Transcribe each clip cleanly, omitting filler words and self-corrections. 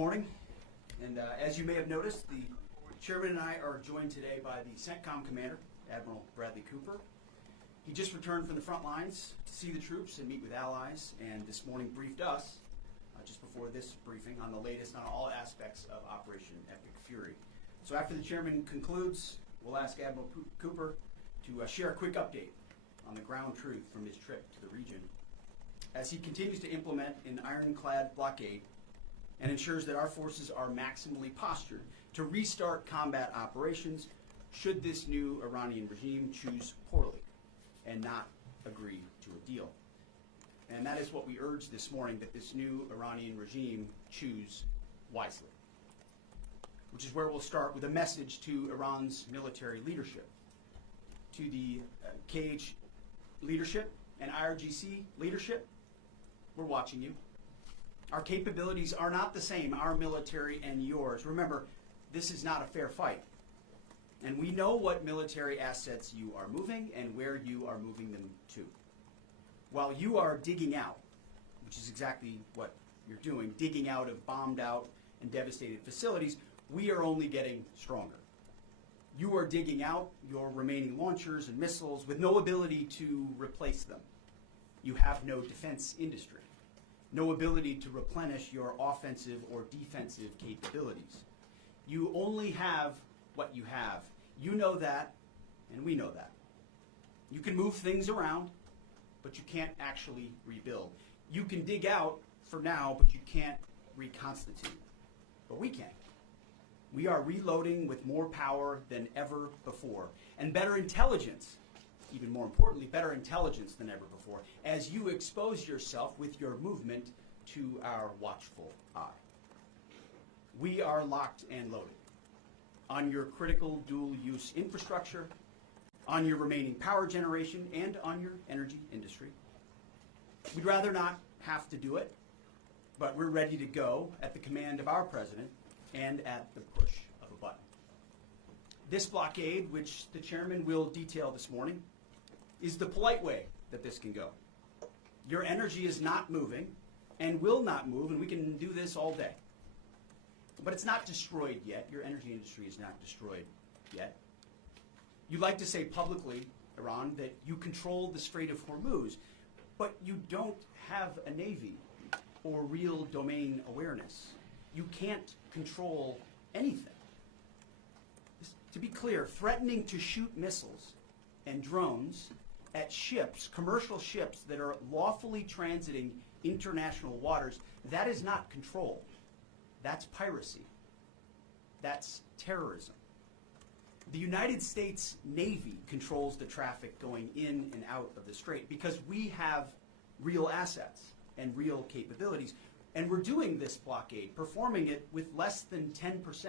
morning, and as you may have noticed, the chairman and I are joined today by the CENTCOM commander, Admiral Bradley Cooper. He just returned from the front lines to see the troops and meet with allies, and this morning briefed us, just before this briefing, on the latest on all aspects of Operation Epic Fury. So after the chairman concludes, we'll ask Admiral Cooper to share a quick update on the ground truth from his trip to the region as he continues to implement an ironclad blockade and ensures that our forces are maximally postured to restart combat operations should this new Iranian regime choose poorly and not agree to a deal. And that is what we urge this morning, that this new Iranian regime choose wisely, which is where we'll start with a message to Iran's military leadership, to the KH leadership and IRGC leadership. We're watching you. Our capabilities are not the same, our military and yours. Remember, this is not a fair fight. And we know what military assets you are moving and where you are moving them to. While you are digging out, which is exactly what you're doing, digging out of bombed out and devastated facilities, we are only getting stronger. You are digging out your remaining launchers and missiles with no ability to replace them. You have no defense industry, no ability to replenish your offensive or defensive capabilities. You only have what you have. You know that, and we know that. You can move things around, but you can't actually rebuild. You can dig out for now, but you can't reconstitute. But we can. We are reloading with more power than ever before, and better intelligence, even more importantly, better intelligence than ever before, as you expose yourself with your movement to our watchful eye. We are locked and loaded on your critical dual-use infrastructure, on your remaining power generation, and on your energy industry. We'd rather not have to do it, but we're ready to go at the command of our president and at the push of a button. This blockade, which the chairman will detail this morning, is the polite way that this can go. Your energy is not moving and will not move, and we can do this all day. But it's not destroyed yet. Your energy industry is not destroyed yet. You like to say publicly, Iran, that you control the Strait of Hormuz, but you don't have a navy or real domain awareness. You can't control anything. To be clear, threatening to shoot missiles and drones at ships, commercial ships that are lawfully transiting international waters, that is not control. That's piracy. That's terrorism. The United States Navy controls the traffic going in and out of the strait because we have real assets and real capabilities. And we're doing this blockade, performing it with less than 10%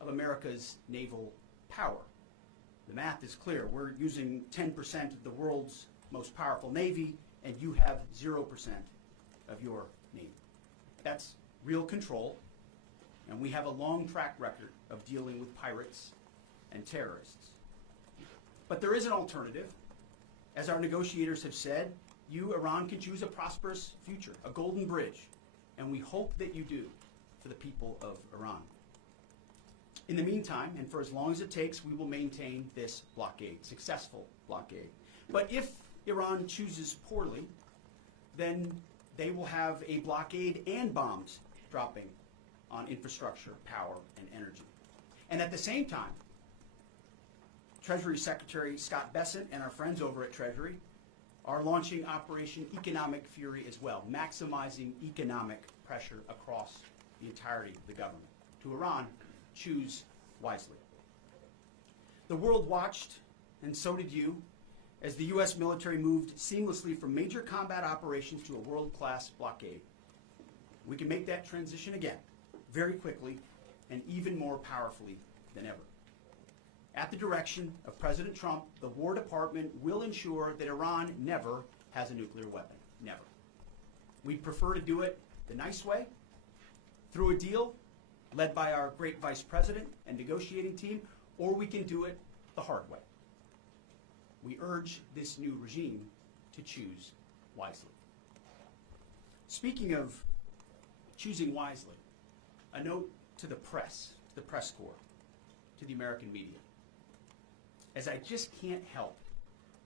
of America's naval power. The math is clear. We're using 10% of the world's most powerful navy, and you have 0% of your navy. That's real control, and we have a long track record of dealing with pirates and terrorists. But there is an alternative. As our negotiators have said, you, Iran, can choose a prosperous future, a golden bridge, and we hope that you do for the people of Iran. In the meantime, and for as long as it takes, we will maintain this blockade, successful blockade. But if Iran chooses poorly, then they will have a blockade and bombs dropping on infrastructure, power, and energy. And at the same time, Treasury Secretary Scott Bessent and our friends over at Treasury are launching Operation Economic Fury as well, maximizing economic pressure across the entirety of the government. To Iran, choose wisely. The world watched, and so did you, as the U.S. military moved seamlessly from major combat operations to a world-class blockade. We can make that transition again, very quickly, and even more powerfully than ever. At the direction of President Trump, the War Department will ensure that Iran never has a nuclear weapon. Never. We'd prefer to do it the nice way, through a deal led by our great vice president and negotiating team, or we can do it the hard way. We urge this new regime to choose wisely. Speaking of choosing wisely, a note to the press corps, to the American media, as I just can't help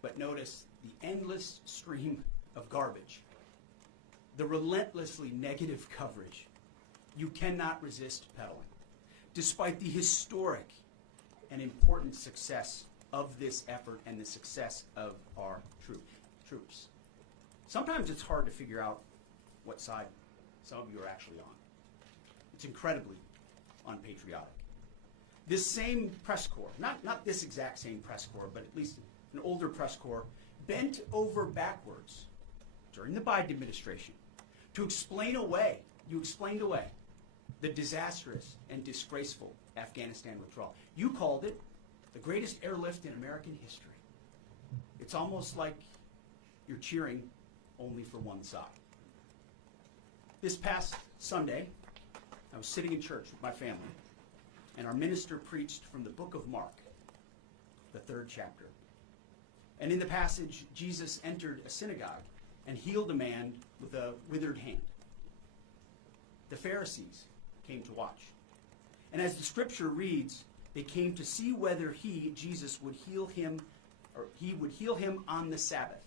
but notice the endless stream of garbage, the relentlessly negative coverage you cannot resist peddling, despite the historic and important success of this effort and the success of our troops. Sometimes it's hard to figure out what side some of you are actually on. It's incredibly unpatriotic. This same press corps, not this exact same press corps, but at least an older press corps, bent over backwards during the Biden administration to explain away the disastrous and disgraceful Afghanistan withdrawal. You called it the greatest airlift in American history. It's almost like you're cheering only for one side. This past Sunday, I was sitting in church with my family, and our minister preached from the book of Mark, the 3rd chapter. And in the passage, Jesus entered a synagogue and healed a man with a withered hand. The Pharisees came to watch. And as the scripture reads, they came to see whether Jesus, would heal him, or he would heal him on the Sabbath,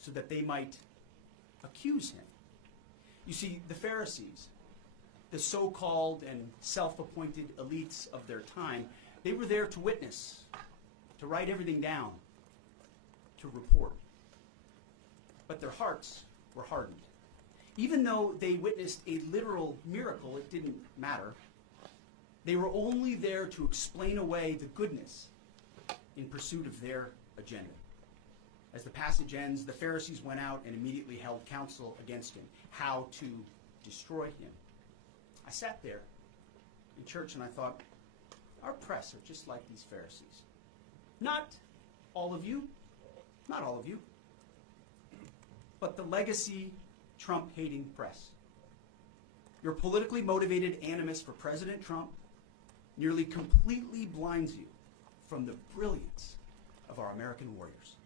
so that they might accuse him. You see, the Pharisees, the so-called and self-appointed elites of their time, they were there to witness, to write everything down, to report. But their hearts were hardened. Even though they witnessed a literal miracle, it didn't matter. They were only there to explain away the goodness in pursuit of their agenda. As the passage ends, the Pharisees went out and immediately held counsel against him, how to destroy him. I sat there in church and I thought, our press are just like these Pharisees. Not all of you, but the legacy Trump-hating press. Your politically motivated animus for President Trump nearly completely blinds you from the brilliance of our American warriors.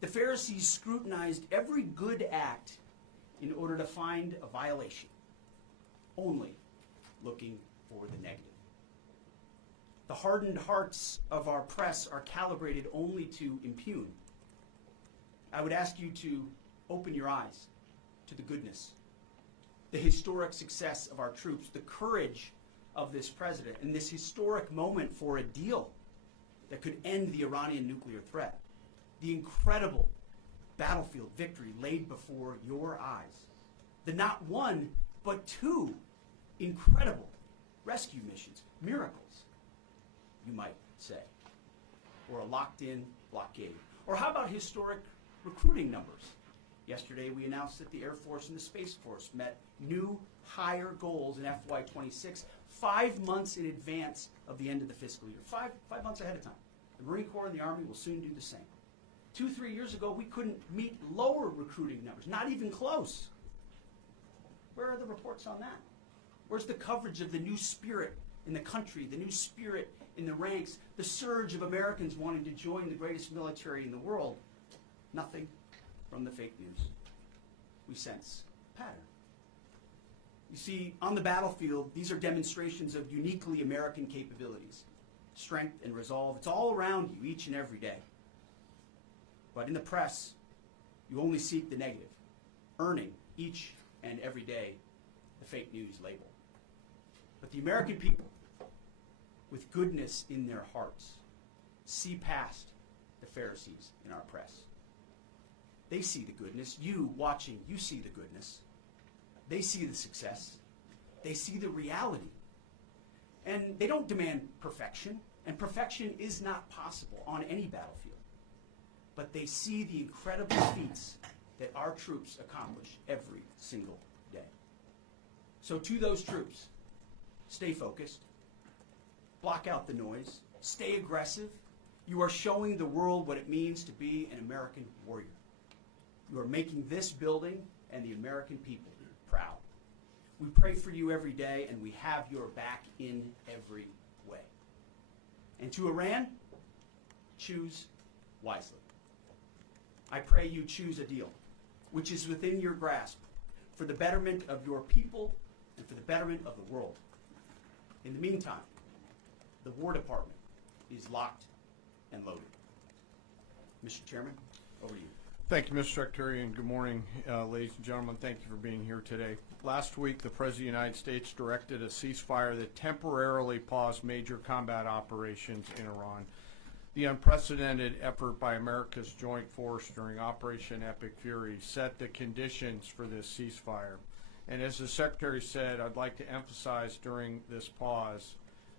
The Pharisees scrutinized every good act in order to find a violation, only looking for the negative. The hardened hearts of our press are calibrated only to impugn. I would ask you to open your eyes to the goodness, the historic success of our troops, the courage of this president, and this historic moment for a deal that could end the Iranian nuclear threat, the incredible battlefield victory laid before your eyes, the not one, but 2 incredible rescue missions, miracles, you might say, or a locked-in blockade. Or how about historic recruiting numbers? Yesterday, we announced that the Air Force and the Space Force met new higher goals in FY26, 5 months in advance of the end of the fiscal year, 5 months ahead of time. The Marine Corps and the Army will soon do the same. 2-3 years ago, we couldn't meet lower recruiting numbers, not even close. Where are the reports on that? Where's the coverage of the new spirit in the country, the new spirit in the ranks, the surge of Americans wanting to join the greatest military in the world? Nothing from the fake news. We sense a pattern. You see, on the battlefield, these are demonstrations of uniquely American capabilities, strength and resolve. It's all around you each and every day. But in the press, you only seek the negative, earning each and every day the fake news label. But the American people, with goodness in their hearts, see past the Pharisees in our press. They see the goodness. You watching, you see the goodness. They see the success. They see the reality. And they don't demand perfection, and perfection is not possible on any battlefield. But they see the incredible feats that our troops accomplish every single day. So to those troops, stay focused, block out the noise, stay aggressive. You are showing the world what it means to be an American warrior. You are making this building and the American people proud. We pray for you every day, and we have your back in every way. And to Iran, choose wisely. I pray you choose a deal which is within your grasp for the betterment of your people, and for the betterment of the world. In the meantime, the War Department is locked and loaded. Mr. Chairman, over to you. Thank you, Mr. Secretary, and good morning, ladies and gentlemen. Thank you for being here today. Last week, the President of the United States directed a ceasefire that temporarily paused major combat operations in Iran. The unprecedented effort by America's joint force during Operation Epic Fury set the conditions for this ceasefire. And as the Secretary said, I'd like to emphasize during this pause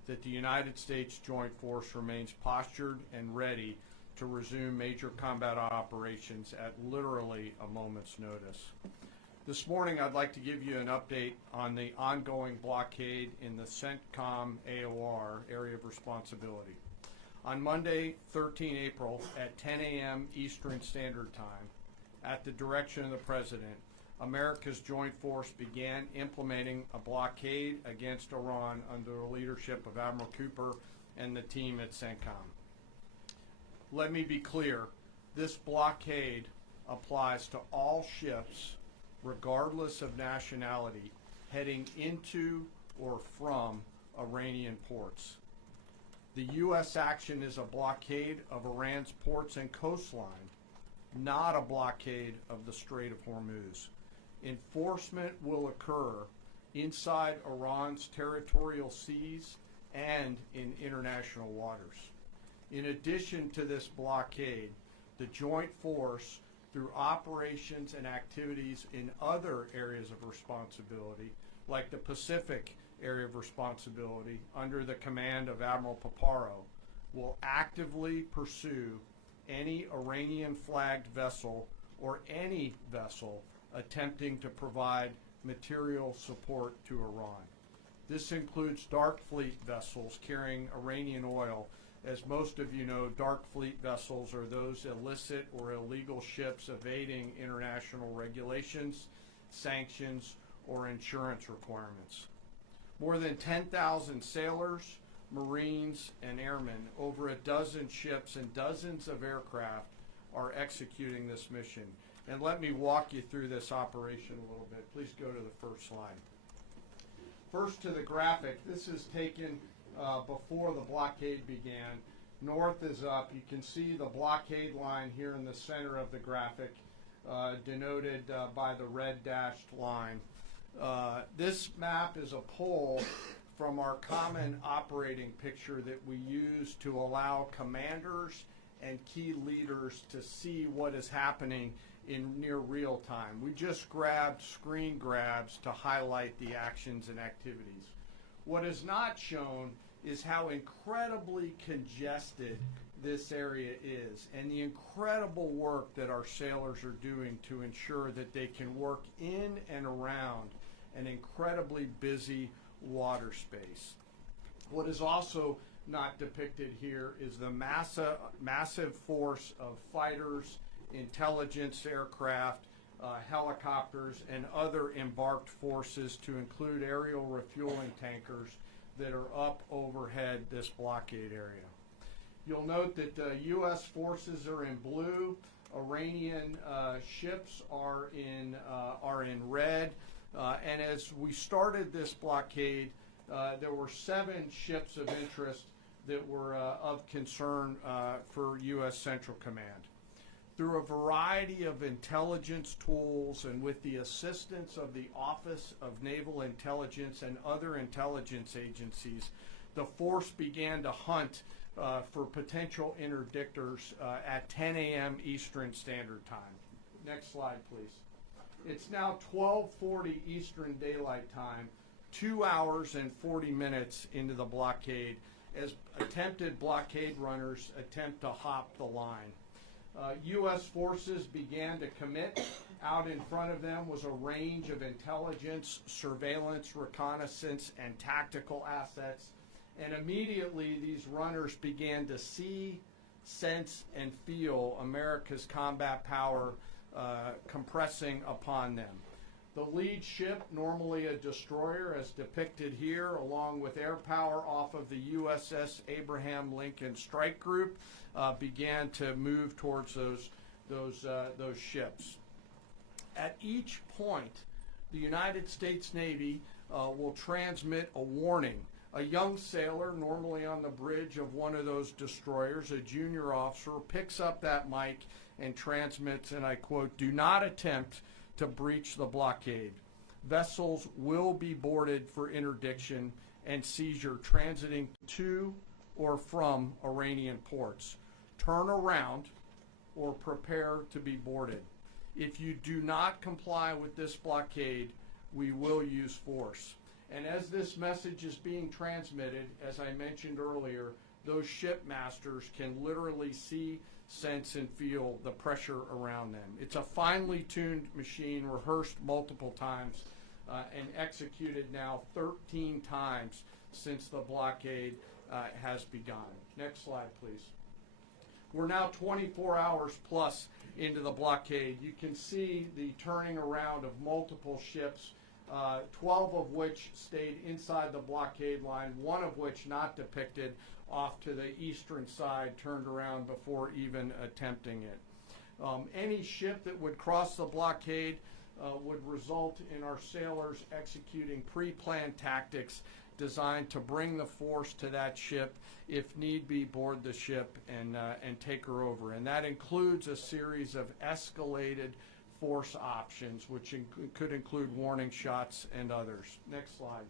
that the United States joint force remains postured and ready to resume major combat operations at literally a moment's notice. This morning, I'd like to give you an update on the ongoing blockade in the CENTCOM AOR area of responsibility. On Monday, 13 April at 10 a.m. Eastern Standard Time, at the direction of the President, America's joint force began implementing a blockade against Iran under the leadership of Admiral Cooper and the team at CENTCOM. Let me be clear, this blockade applies to all ships, regardless of nationality, heading into or from Iranian ports. The U.S. action is a blockade of Iran's ports and coastline, not a blockade of the Strait of Hormuz. Enforcement will occur inside Iran's territorial seas and in international waters. In addition to this blockade, the joint force, through operations and activities in other areas of responsibility, like the Pacific area of responsibility under the command of Admiral Paparo, will actively pursue any Iranian-flagged vessel or any vessel attempting to provide material support to Iran. This includes dark fleet vessels carrying Iranian oil. As most of you know, dark fleet vessels are those illicit or illegal ships evading international regulations, sanctions, or insurance requirements. More than 10,000 sailors, Marines, and airmen, over a dozen ships and dozens of aircraft are executing this mission. And let me walk you through this operation a little bit. Please go to the first slide. First to the graphic. This is taken before the blockade began. North is up. You can see the blockade line here in the center of the graphic, denoted by the red dashed line. This map is a pull from our common operating picture that we use to allow commanders and key leaders to see what is happening in near real time. We just grabbed screen grabs to highlight the actions and activities. What is not shown is how incredibly congested this area is and the incredible work that our sailors are doing to ensure that they can work in and around an incredibly busy water space. What is also not depicted here is the massive force of fighters, intelligence aircraft, helicopters, and other embarked forces, to include aerial refueling tankers that are up overhead this blockade area. You'll note that U.S. forces are in blue, Iranian ships are in red, and as we started this blockade, there were 7 ships of interest that were of concern for U.S. Central Command. Through a variety of intelligence tools and with the assistance of the Office of Naval Intelligence and other intelligence agencies, the force began to hunt for potential interdictors at 10 a.m. Eastern Standard Time. Next slide, please. It's now 12:40 Eastern Daylight Time, 2 hours and 40 minutes into the blockade, as attempted blockade runners attempt to hop the line. U.S. forces began to commit. Out in front of them was a range of intelligence, surveillance, reconnaissance, and tactical assets. And immediately these runners began to see, sense, and feel America's combat power compressing upon them. The lead ship, normally a destroyer as depicted here, along with air power off of the USS Abraham Lincoln Strike Group, began to move towards those ships. At each point, the United States Navy will transmit a warning. A young sailor, normally on the bridge of one of those destroyers, a junior officer, picks up that mic and transmits, and I quote, "Do not attempt to breach the blockade. Vessels will be boarded for interdiction and seizure transiting to or from Iranian ports. Turn around or prepare to be boarded. If you do not comply with this blockade, we will use force." And as this message is being transmitted, as I mentioned earlier, those shipmasters can literally see, sense, and feel the pressure around them. It's a finely tuned machine, rehearsed multiple times, and executed now 13 times since the blockade has begun. Next slide, please. We're now 24 hours plus into the blockade. You can see the turning around of multiple ships, 12 of which stayed inside the blockade line, one of which not depicted, off to the eastern side, turned around before even attempting it. Any ship that would cross the blockade would result in our sailors executing pre-planned tactics designed to bring the force to that ship, if need be, board the ship and take her over. And that includes a series of escalated force options, which could include warning shots and others. Next slide.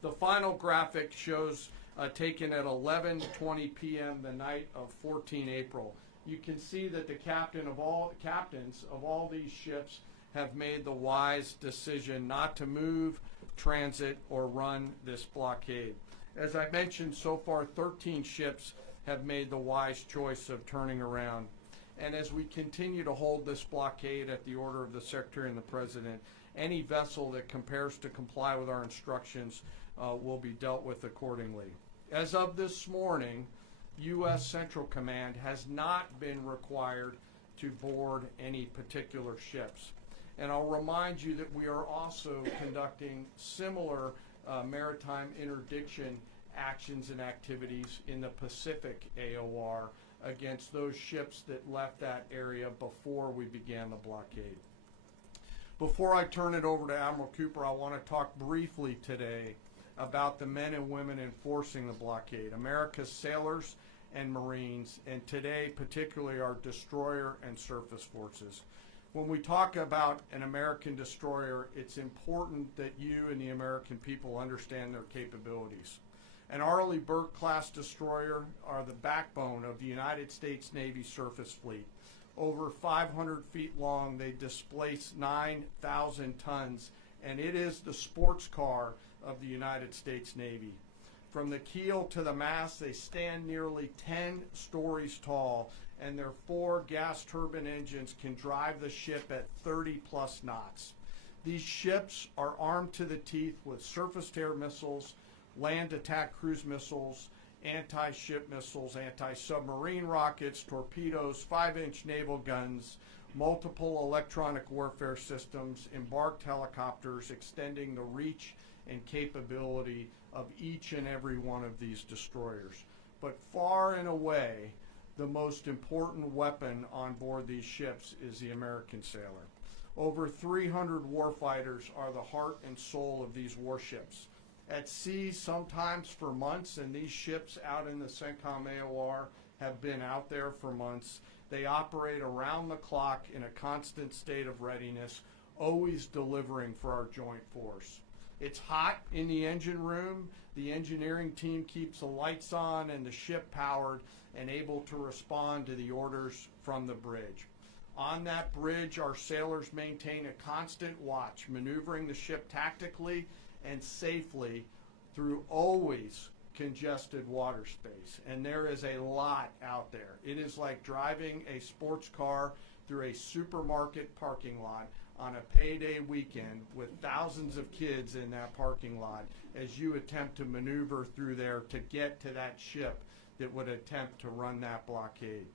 The final graphic shows taken at 11:20 p.m. the night of 14 April. You can see that the captains of all these ships have made the wise decision not to move, transit, or run this blockade. As I mentioned, so far 13 ships have made the wise choice of turning around. And as we continue to hold this blockade at the order of the Secretary and the President, any vessel that compares to comply with our instructions will be dealt with accordingly. As of this morning, U.S. Central Command has not been required to board any particular ships. And I'll remind you that we are also conducting similar maritime interdiction actions and activities in the Pacific AOR against those ships that left that area before we began the blockade. Before I turn it over to Admiral Cooper, I want to talk briefly today about the men and women enforcing the blockade, America's sailors and Marines, and today particularly our destroyer and surface forces. When we talk about an American destroyer, it's important that you and the American people understand their capabilities. An Arleigh Burke-class destroyer are the backbone of the United States Navy surface fleet. Over 500 feet long, they displace 9,000 tons, and it is the sports car of the United States Navy. From the keel to the mast, they stand nearly 10 stories tall, and their 4 gas turbine engines can drive the ship at 30-plus knots. These ships are armed to the teeth with surface-to-air missiles, land attack cruise missiles, anti-ship missiles, anti-submarine rockets, torpedoes, 5-inch naval guns, multiple electronic warfare systems, embarked helicopters, extending the reach and capability of each and every one of these destroyers. But far and away, the most important weapon on board these ships is the American sailor. Over 300 warfighters are the heart and soul of these warships. At sea, sometimes for months, and these ships out in the CENTCOM AOR have been out there for months. They operate around the clock in a constant state of readiness, always delivering for our joint force. It's hot in the engine room. The engineering team keeps the lights on and the ship powered and able to respond to the orders from the bridge. On that bridge, our sailors maintain a constant watch, maneuvering the ship tactically and safely through always congested water space. And there is a lot out there. It is like driving a sports car through a supermarket parking lot on a payday weekend with thousands of kids in that parking lot as you attempt to maneuver through there to get to that ship that would attempt to run that blockade.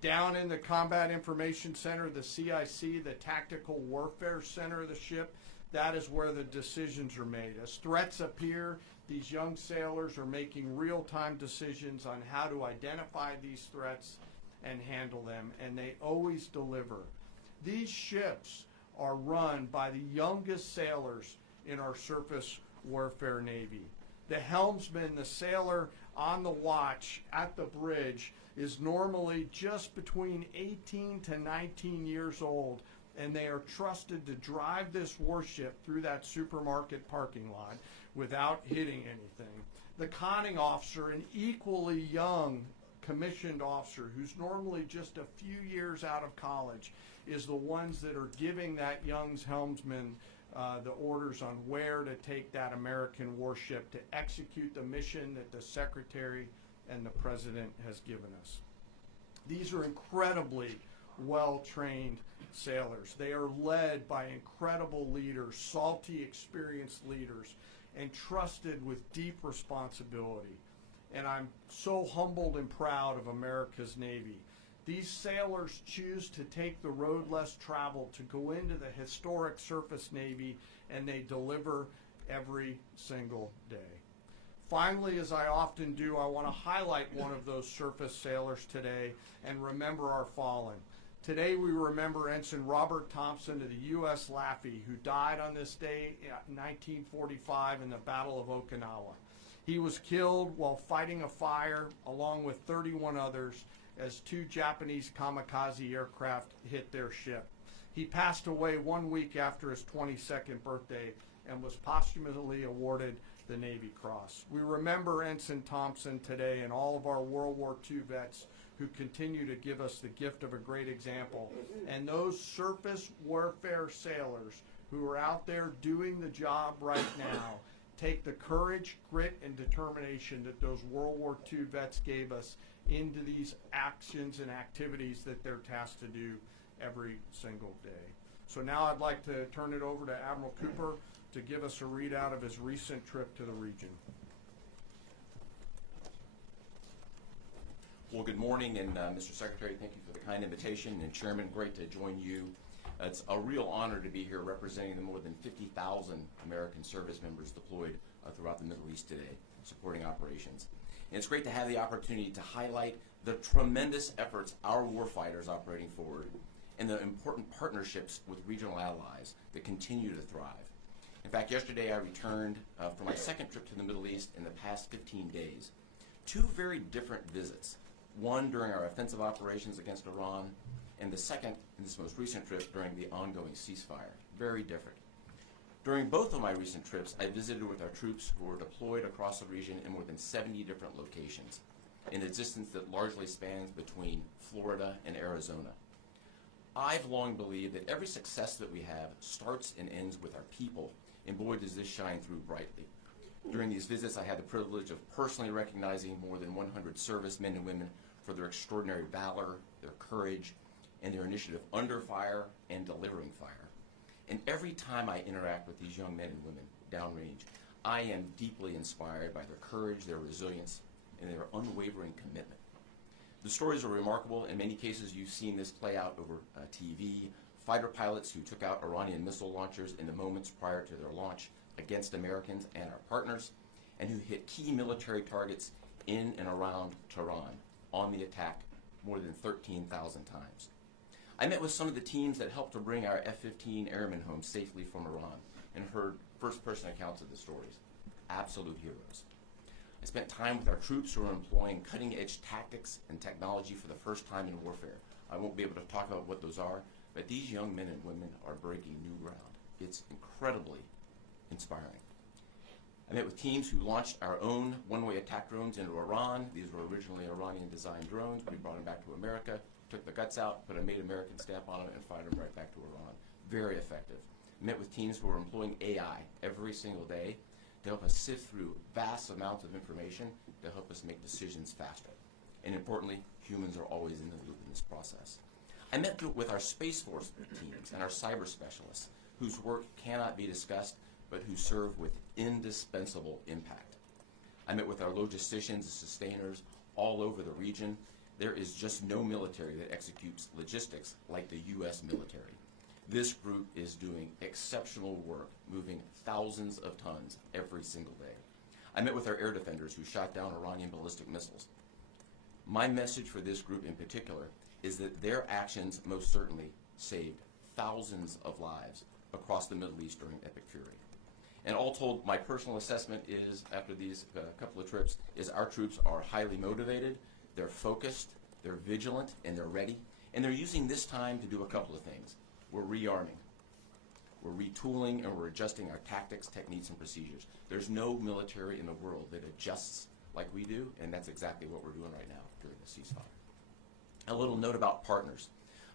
Down in the Combat Information Center, the CIC, the Tactical Warfare Center of the ship, that is where the decisions are made. As threats appear, these young sailors are making real-time decisions on how to identify these threats and handle them, and they always deliver. These ships are run by the youngest sailors in our surface warfare Navy. The helmsman, the sailor on the watch at the bridge, is normally just between 18 to 19 years old, and they are trusted to drive this warship through that supermarket parking lot without hitting anything. The conning officer, an equally young commissioned officer who's normally just a few years out of college, is the ones that are giving that young helmsman the orders on where to take that American warship to execute the mission that the Secretary and the President has given us. These are incredibly well-trained sailors. They are led by incredible leaders, salty, experienced leaders, and trusted with deep responsibility. And I'm so humbled and proud of America's Navy. These sailors choose to take the road less traveled to go into the historic surface Navy, and they deliver every single day. Finally, as I often do, I want to highlight one of those surface sailors today and remember our fallen. Today we remember Ensign Robert Thompson of the U.S. Laffey, who died on this day in 1945 in the Battle of Okinawa. He was killed while fighting a fire along with 31 others as 2 Japanese kamikaze aircraft hit their ship. He passed away 1 week after his 22nd birthday and was posthumously awarded the Navy Cross. We remember Ensign Thompson today and all of our World War II vets who continue to give us the gift of a great example. And those surface warfare sailors who are out there doing the job right now take the courage, grit, and determination that those World War II vets gave us into these actions and activities that they're tasked to do every single day. So now I'd like to turn it over to Admiral Cooper to give us a readout of his recent trip to the region. Well, good morning, and Mr. Secretary, thank you for the kind invitation, and Chairman, great to join you. It's a real honor to be here representing the more than 50,000 American service members deployed throughout the Middle East today, supporting operations. And it's great to have the opportunity to highlight the tremendous efforts our warfighters operating forward and the important partnerships with regional allies that continue to thrive. In fact, yesterday I returned from my second trip to the Middle East in the past 15 days. 2 very different visits, one during our offensive operations against Iran, and the second in this most recent trip during the ongoing ceasefire. Very different. During both of my recent trips, I visited with our troops who were deployed across the region in more than 70 different locations, in a distance that largely spans between Florida and Arizona. I've long believed that every success that we have starts and ends with our people, and boy does this shine through brightly. During these visits, I had the privilege of personally recognizing more than 100 servicemen and women for their extraordinary valor, their courage, and their initiative under fire and delivering fire. And every time I interact with these young men and women downrange, I am deeply inspired by their courage, their resilience, and their unwavering commitment. The stories are remarkable. In many cases, you've seen this play out over TV. Fighter pilots who took out Iranian missile launchers in the moments prior to their launch against Americans and our partners, and who hit key military targets in and around Tehran on the attack more than 13,000 times. I met with some of the teams that helped to bring our F-15 airmen home safely from Iran and heard first-person accounts of the stories. Absolute heroes. I spent time with our troops who are employing cutting-edge tactics and technology for the first time in warfare. I won't be able to talk about what those are, but these young men and women are breaking new ground. It's incredibly inspiring. I met with teams who launched our own one-way attack drones into Iran. These were originally Iranian-designed drones. We brought them back to America, took the guts out, put a made American stamp on them, and fired them right back to Iran. Very effective. I met with teams who are employing AI every single day to help us sift through vast amounts of information to help us make decisions faster. And importantly, humans are always in the loop in this process. I met with our Space Force teams and our cyber specialists, whose work cannot be discussed, but who serve with indispensable impact. I met with our logisticians and sustainers all over the region. There is just no military that executes logistics like the U.S. military. This group is doing exceptional work, moving thousands of tons every single day. I met with our air defenders who shot down Iranian ballistic missiles. My message for this group in particular is that their actions most certainly saved thousands of lives across the Middle East during Epic Fury. And all told, my personal assessment is, after these couple of trips, is our troops are highly motivated, they're focused, they're vigilant, and they're ready. And they're using this time to do a couple of things. We're rearming, we're retooling, and we're adjusting our tactics, techniques, and procedures. There's no military in the world that adjusts like we do, and that's exactly what we're doing right now during the ceasefire. A little note about partners.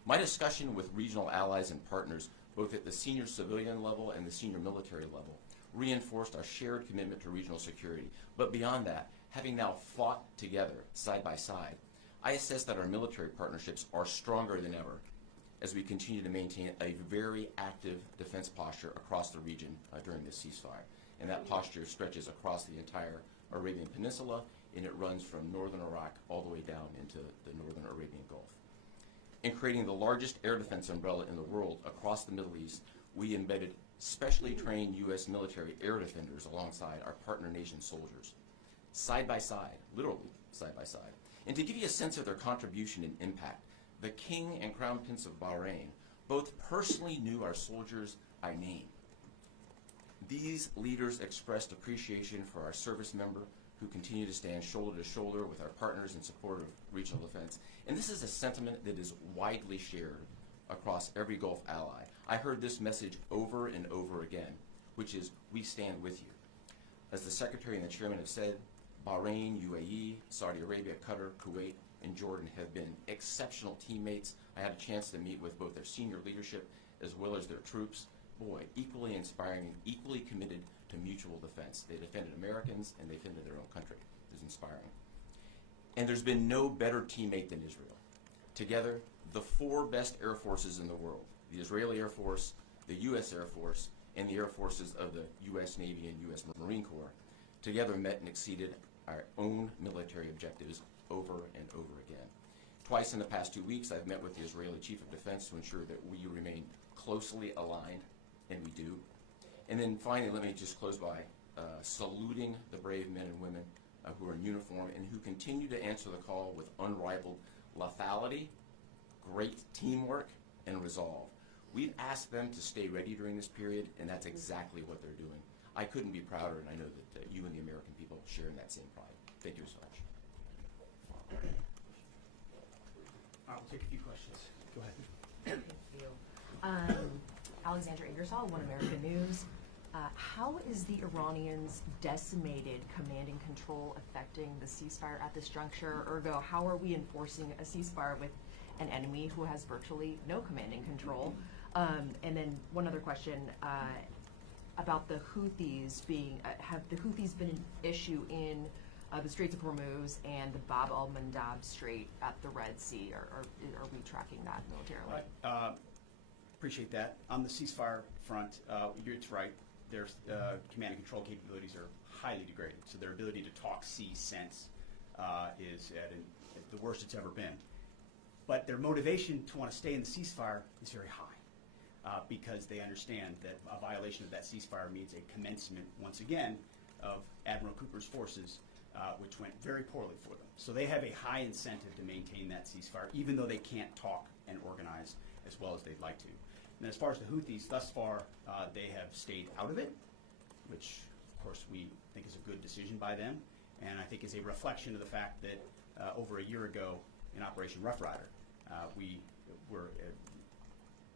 My discussion with regional allies and partners, both at the senior civilian level and the senior military level, reinforced our shared commitment to regional security. But beyond that, having now fought together, side by side, I assess that our military partnerships are stronger than ever as we continue to maintain a very active defense posture across the region during this ceasefire. And that posture stretches across the entire Arabian Peninsula, and it runs from northern Iraq all the way down into the northern Arabian Gulf. In creating the largest air defense umbrella in the world across the Middle East, we embedded specially trained U.S. military air defenders alongside our partner nation soldiers, side by side, literally side by side. And to give you a sense of their contribution and impact, the King and Crown Prince of Bahrain both personally knew our soldiers by name. These leaders expressed appreciation for our service member who continue to stand shoulder to shoulder with our partners in support of regional defense. And this is a sentiment that is widely shared across every Gulf ally. I heard this message over and over again, which is, we stand with you. As the Secretary and the Chairman have said, Bahrain, UAE, Saudi Arabia, Qatar, Kuwait, and Jordan have been exceptional teammates. I had a chance to meet with both their senior leadership as well as their troops. Boy, equally inspiring and equally committed to mutual defense. They defended Americans and they defended their own country. It was inspiring. And there's been no better teammate than Israel. Together, the four best air forces in the world, the Israeli Air Force, the U.S. Air Force, and the air forces of the U.S. Navy and U.S. Marine Corps, together met and exceeded our own military objectives over and over again. Twice in the past 2 weeks, I've met with the Israeli Chief of Defense to ensure that we remain closely aligned, and we do. And then finally, let me just close by saluting the brave men and women who are in uniform and who continue to answer the call with unrivaled lethality, great teamwork, and resolve. We've asked them to stay ready during this period, and that's exactly what they're doing. I couldn't be prouder, and I know that you and the American people share in that same pride. Thank you so much. All right, we'll take a few questions. Go ahead. Thank you. Alexandra Ingersoll, One American News. How is the Iranians' decimated command and control affecting the ceasefire at this juncture? Ergo, how are we enforcing a ceasefire with an enemy who has virtually no command and control? And then one other question about the Houthis being, have the Houthis been an issue in the Straits of Hormuz and the Bab al-Mandab Strait at the Red Sea, or are we tracking that militarily? Appreciate that. On the ceasefire front, it's right. Their command and control capabilities are highly degraded. So their ability to talk, see, sense is at the worst it's ever been. But their motivation to want to stay in the ceasefire is very high because they understand that a violation of that ceasefire means a commencement, once again, of Admiral Cooper's forces, which went very poorly for them. So they have a high incentive to maintain that ceasefire, even though they can't talk and organize as well as they'd like to. And as far as the Houthis, thus far, they have stayed out of it, which, of course, we think is a good decision by them, and I think is a reflection of the fact that over a year ago in Operation Rough Rider, we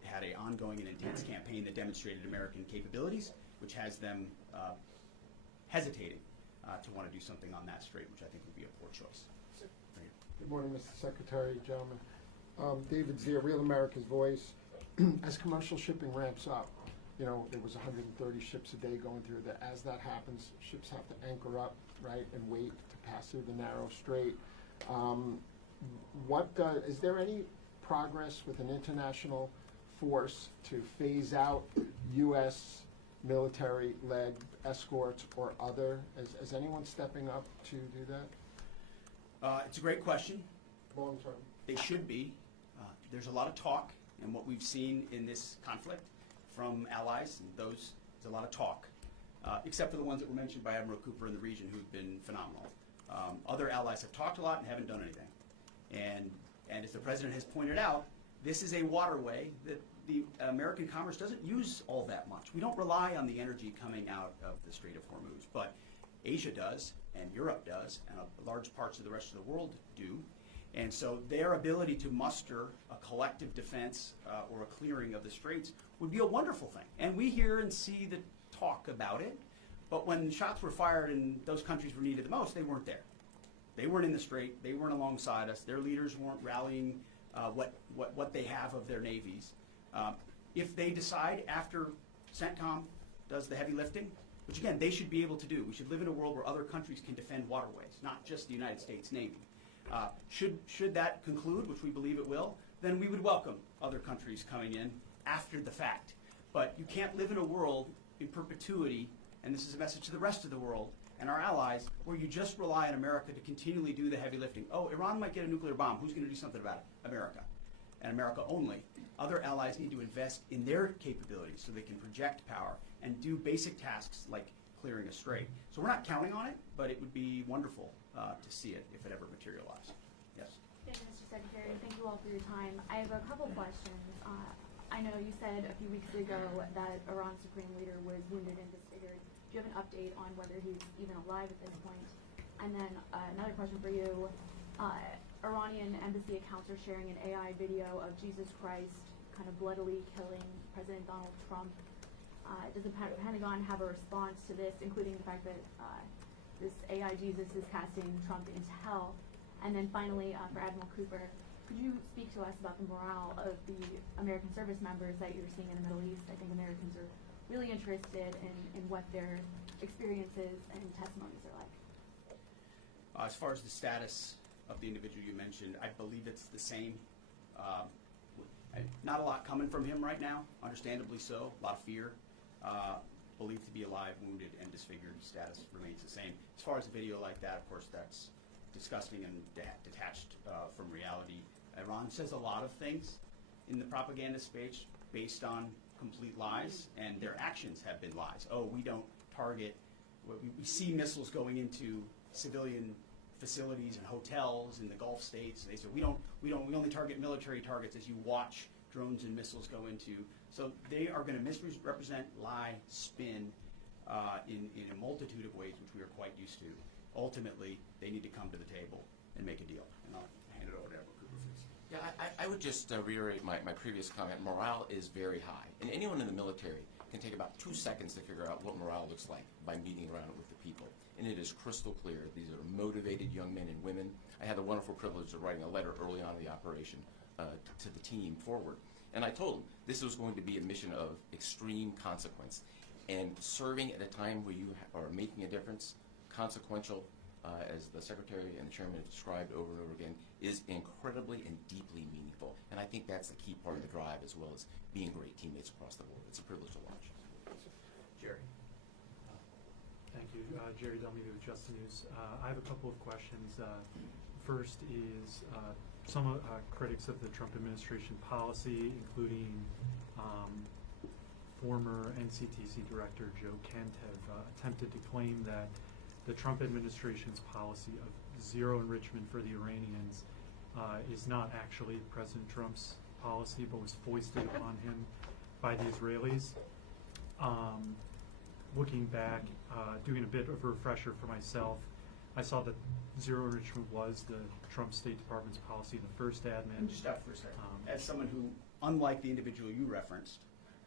had an ongoing and intense campaign that demonstrated American capabilities, which has them hesitating to want to do something on that strait, which I think would be a poor choice. Right. Good morning, Mr. Secretary, gentlemen. David Zier, Real America's Voice. As commercial shipping ramps up, there was 130 ships a day going through there. As that happens, ships have to anchor up, right, and wait to pass through the narrow strait. Is there any progress with an international force to phase out U.S. military-led escorts or other? Is anyone stepping up to do that? It's a great question. Long term. They should be. There's a lot of talk, and what we've seen in this conflict from allies, and there's a lot of talk, except for the ones that were mentioned by Admiral Cooper in the region who've been phenomenal. Other allies have talked a lot and haven't done anything. And as the President has pointed out, this is a waterway that the American commerce doesn't use all that much. We don't rely on the energy coming out of the Strait of Hormuz, but Asia does, and Europe does, and large parts of the rest of the world do. And so their ability to muster a collective defense or a clearing of the straits would be a wonderful thing. And we hear and see the talk about it, but when shots were fired and those countries were needed the most, they weren't there. They weren't in the strait. They weren't alongside us. Their leaders weren't rallying what they have of their navies. If they decide after CENTCOM does the heavy lifting, which again they should be able to do, we should live in a world where other countries can defend waterways, not just the United States Navy. Should that conclude, which we believe it will, then we would welcome other countries coming in after the fact. But you can't live in a world in perpetuity, and this is a message to the rest of the world and our allies, where you just rely on America to continually do the heavy lifting. Oh, Iran might get a nuclear bomb. Who's going to do something about it? America. And America only. Other allies need to invest in their capabilities so they can project power and do basic tasks like clearing a strait. So we're not counting on it, but it would be wonderful to see it if it ever materialized. Yes? Yes, Mr. Secretary, thank you all for your time. I have a couple questions. I know you said a few weeks ago that Iran's supreme leader was wounded and disfigured. Do you have an update on whether he's even alive at this point? And then another question for you. Iranian embassy accounts are sharing an AI video of Jesus Christ kind of bloodily killing President Donald Trump. Does the Pentagon have a response to this, including the fact that this AI Jesus is casting Trump into hell? And then finally, for Admiral Cooper, could you speak to us about the morale of the American service members that you're seeing in the Middle East? I think Americans are really interested in what their experiences and testimonies are like. As far as the status of the individual you mentioned, I believe it's the same. Not a lot coming from him right now, understandably so, a lot of fear. Believed to be alive, wounded, and disfigured. Status remains the same. As far as a video like that, of course, that's disgusting and detached from reality. Iran says a lot of things in the propaganda space based on complete lies, and their actions have been lies. Oh, we don't target. We see missiles going into civilian facilities and hotels in the Gulf states. They say we only target military targets as you watch drones and missiles go into. So they are going to misrepresent, lie, spin in a multitude of ways, which we are quite used to. Ultimately, they need to come to the table and make a deal. And I'll hand it over to Admiral Cooper, please. Yeah, I would just reiterate my previous comment. Morale is very high. And anyone in the military can take about 2 seconds to figure out what morale looks like by meeting around with the people. And it is crystal clear. These are motivated young men and women. I had the wonderful privilege of writing a letter early on in the operation to the team forward. And I told them this was going to be a mission of extreme consequence. And serving at a time where you are making a difference, consequential, as the Secretary and the Chairman have described over and over again, is incredibly and deeply meaningful. And I think that's the key part of the drive, as well as being great teammates across the board. It's a privilege to watch. Jerry. Thank you. Jerry Delmevio with Just the News. I have a couple of questions. First is some critics of the Trump administration policy, including former NCTC Director Joe Kent, have attempted to claim that the Trump administration's policy of zero enrichment for the Iranians is not actually President Trump's policy, but was foisted upon him by the Israelis. Looking back, doing a bit of a refresher for myself, I saw that zero enrichment was the Trump State Department's policy in the first admin. Just stop for a second. As someone who, unlike the individual you referenced,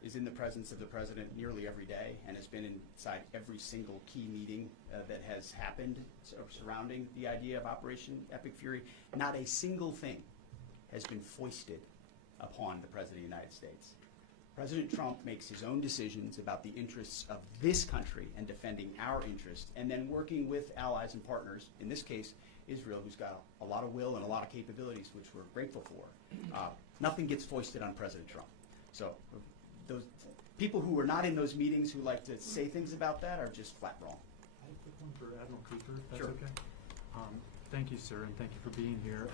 is in the presence of the president nearly every day and has been inside every single key meeting that has happened surrounding the idea of Operation Epic Fury, not a single thing has been foisted upon the President of the United States. President Trump makes his own decisions about the interests of this country and defending our interests, and then working with allies and partners, in this case, Israel, who's got a lot of will and a lot of capabilities, which we're grateful for. Nothing gets foisted on President Trump. So those people who were not in those meetings who like to say things about that are just flat wrong. I have a quick one for Admiral Cooper, if that's Sure. okay. Thank you, sir, and thank you for being here.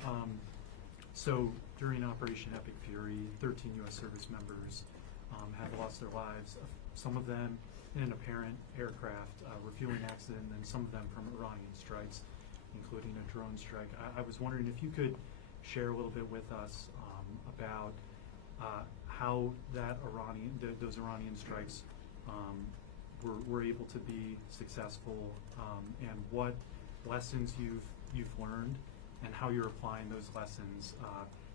So during Operation Epic Fury, 13 U.S. service members have lost their lives. Some of them in an apparent aircraft refueling accident, and some of them from Iranian strikes, including a drone strike. I was wondering if you could share a little bit with us about how that those Iranian strikes were able to be successful, and what lessons you've learned, and how you're applying those lessons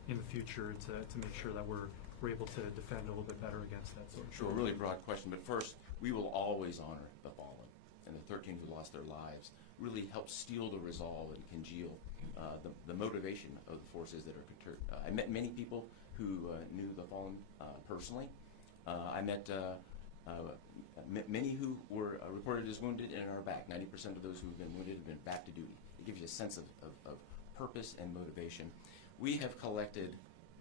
in the future to make sure that we're able to defend a little bit better against that sort of Sure, a really broad question, but first, we will always honor the fallen, and the 13 who lost their lives really helped steel the resolve and congeal the motivation of the forces that are perturbed. I met many people who knew the fallen personally. I met many who were reported as wounded and are back. 90% of those who have been wounded have been back to duty. It gives you a sense of purpose and motivation. We have collected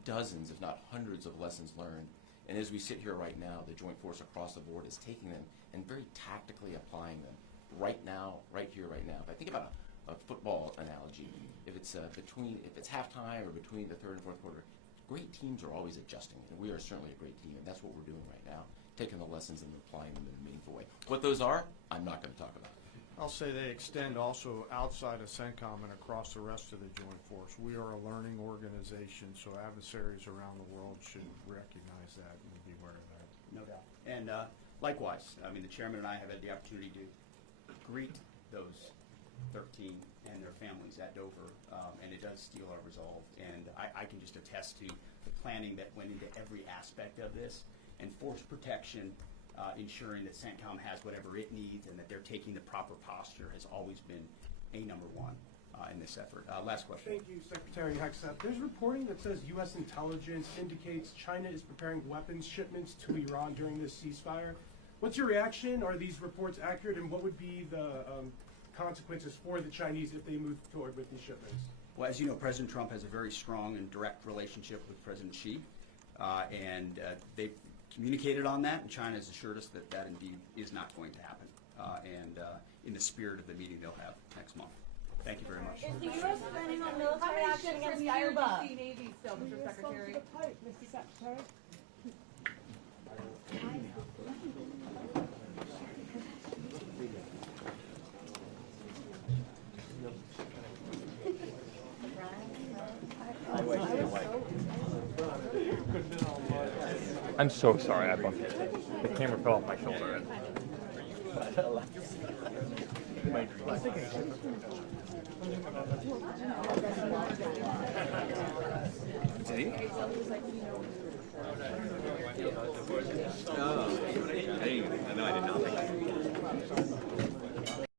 dozens, if not hundreds, of lessons learned. And as we sit here right now, the Joint Force across the board is taking them and very tactically applying them right now, right here, right now. If I think about a football analogy, if it's halftime or between the third and fourth quarter, great teams are always adjusting, and we are certainly a great team, and that's what we're doing right now, taking the lessons and applying them in a meaningful way. What those are, I'm not going to talk about. I'll say they extend also outside of CENTCOM and across the rest of the Joint Force. We are a learning organization, so adversaries around the world should recognize that and be aware of that. No doubt. And likewise, I mean, the chairman and I have had the opportunity to greet those 13 and their families at Dover, and it does steel our resolve. And I can just attest to the planning that went into every aspect of this, and force protection, ensuring that CENTCOM has whatever it needs and that they're taking the proper posture has always been a number one in this effort. Last question. Thank you, Secretary Hexet. There's reporting that says U.S. intelligence indicates China is preparing weapons shipments to Iran during this ceasefire. What's your reaction? Are these reports accurate, and what would be the consequences for the Chinese if they move forward with these shipments? Well, as you know, President Trump has a very strong and direct relationship with President Xi, and they've communicated on that, and China has assured us that that indeed is not going to happen, and in the spirit of the meeting they'll have next month. Thank you very much. Is the U.S. planning on military action against Airbus? Navy still, Mr. Secretary. Mr. Secretary. I'm so sorry, I bumped it. The camera fell off my shoulder. Did he?